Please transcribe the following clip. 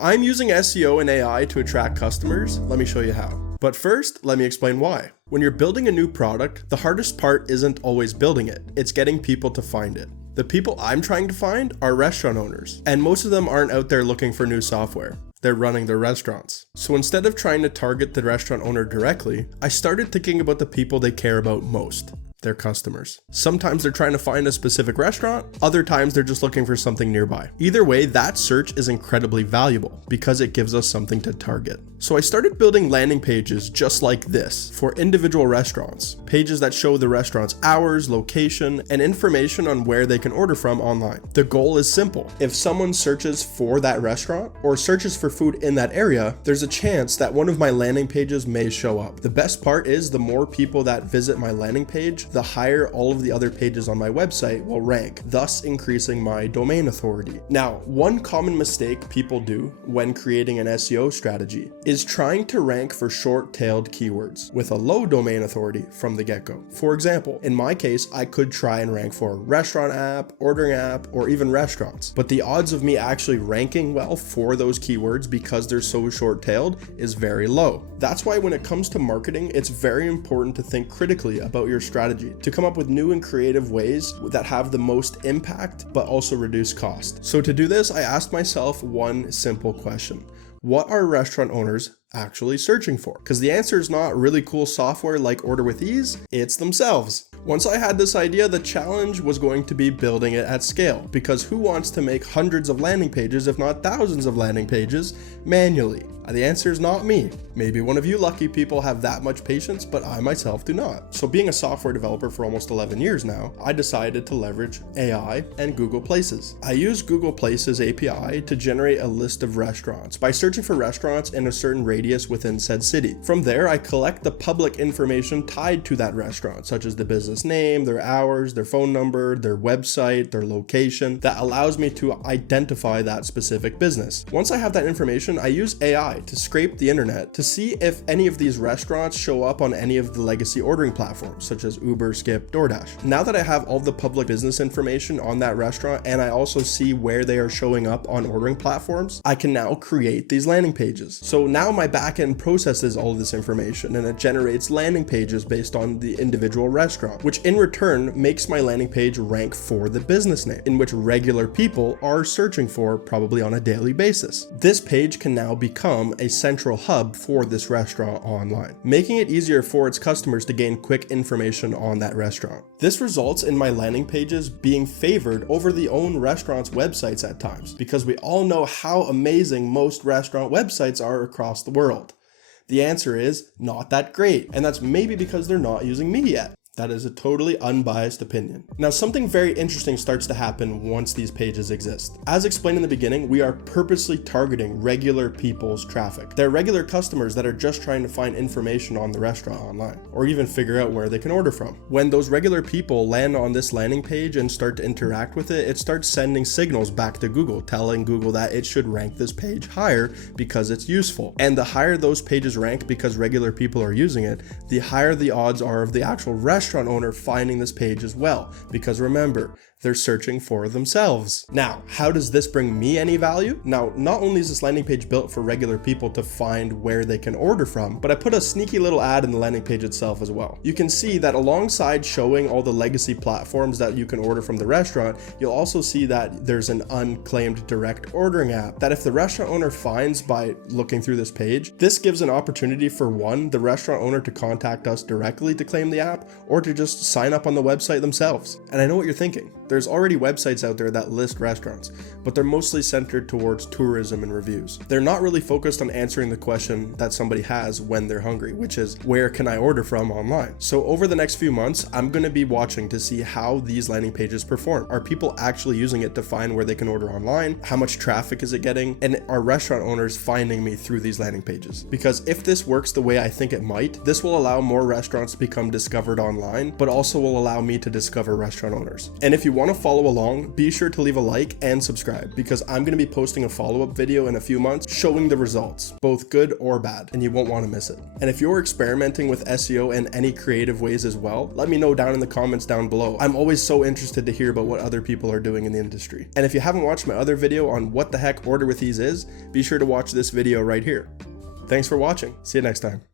I'm using SEO and AI to attract customers. Let me show you how. But first, let me explain why. When you're building a new product, the hardest part isn't always building it, it's getting people to find it. The people I'm trying to find are restaurant owners, and most of them aren't out there looking for new software. They're running their restaurants. So instead of trying to target the restaurant owner directly, I started thinking about the people they care about most. Their customers. Sometimes they're trying to find a specific restaurant, other times they're just looking for something nearby. Either way, that search is incredibly valuable because it gives us something to target. So I started building landing pages just like this for individual restaurants, pages that show the restaurant's hours, location, and information on where they can order from online. The goal is simple. If someone searches for that restaurant or searches for food in that area, there's a chance that one of my landing pages may show up. The best part is the more people that visit my landing page, the higher all of the other pages on my website will rank, thus increasing my domain authority. Now, one common mistake people do when creating an SEO strategy is trying to rank for short-tailed keywords with a low domain authority from the get-go. For example, in my case, I could try and rank for restaurant app, ordering app, or even restaurants, but the odds of me actually ranking well for those keywords because they're so short-tailed is very low. That's why when it comes to marketing, it's very important to think critically about your strategy, to come up with new and creative ways that have the most impact but also reduce cost. So to do this, I asked myself one simple question. What are restaurant owners actually searching for? Because the answer is not really cool software like Order with Ease, it's themselves. Once I had this idea, the challenge was going to be building it at scale, because who wants to make hundreds of landing pages, if not thousands of landing pages, manually? The answer is not me. Maybe one of you lucky people have that much patience, but I myself do not. So being a software developer for almost 11 years now, I decided to leverage AI and Google Places. I use Google Places API to generate a list of restaurants by searching for restaurants in a certain radius within said city. From there, I collect the public information tied to that restaurant, such as the business name, their hours, their phone number, their website, their location, that allows me to identify that specific business. Once I have that information, I use AI to scrape the internet to see if any of these restaurants show up on any of the legacy ordering platforms, such as Uber, Skip, DoorDash. Now that I have all the public business information on that restaurant, and I also see where they are showing up on ordering platforms, I can now create these landing pages. So now my backend processes all of this information and it generates landing pages based on the individual restaurant, which in return makes my landing page rank for the business name, in which regular people are searching for probably on a daily basis. This page can now become a central hub for this restaurant online, making it easier for its customers to gain quick information on that restaurant. This results in my landing pages being favored over the own restaurant's websites at times, because we all know how amazing most restaurant websites are across the world. The answer is not that great, and that's maybe because they're not using me yet. That is a totally unbiased opinion. Now, something very interesting starts to happen once these pages exist. As explained in the beginning, we are purposely targeting regular people's traffic. They're regular customers that are just trying to find information on the restaurant online, or even figure out where they can order from. When those regular people land on this landing page and start to interact with it, it starts sending signals back to Google, telling Google that it should rank this page higher because it's useful. And the higher those pages rank because regular people are using it, the higher the odds are of the actual restaurant owner finding this page as well, because remember, they're searching for themselves. Now, how does this bring me any value? Now, not only is this landing page built for regular people to find where they can order from, but I put a sneaky little ad in the landing page itself as well. You can see that alongside showing all the legacy platforms that you can order from the restaurant, you'll also see that there's an unclaimed direct ordering app that if the restaurant owner finds by looking through this page, this gives an opportunity for one, the restaurant owner to contact us directly to claim the app, or to just sign up on the website themselves. And I know what you're thinking. There's already websites out there that list restaurants, but they're mostly centered towards tourism and reviews. They're not really focused on answering the question that somebody has when they're hungry, which is, where can I order from online? So over the next few months, I'm going to be watching to see how these landing pages perform. Are people actually using it to find where they can order online? How much traffic is it getting? And are restaurant owners finding me through these landing pages? Because if this works the way I think it might, this will allow more restaurants to become discovered online, but also will allow me to discover restaurant owners. And if you want to follow along, be sure to leave a like and subscribe, because I'm going to be posting a follow-up video in a few months showing the results, both good or bad, and you won't want to miss it. And if you're experimenting with SEO in any creative ways as well, let me know down in the comments down below. I'm always so interested to hear about what other people are doing in the industry. And if you haven't watched my other video on what the heck Order with Ease is, be sure to watch this video right here. Thanks for watching. See you next time.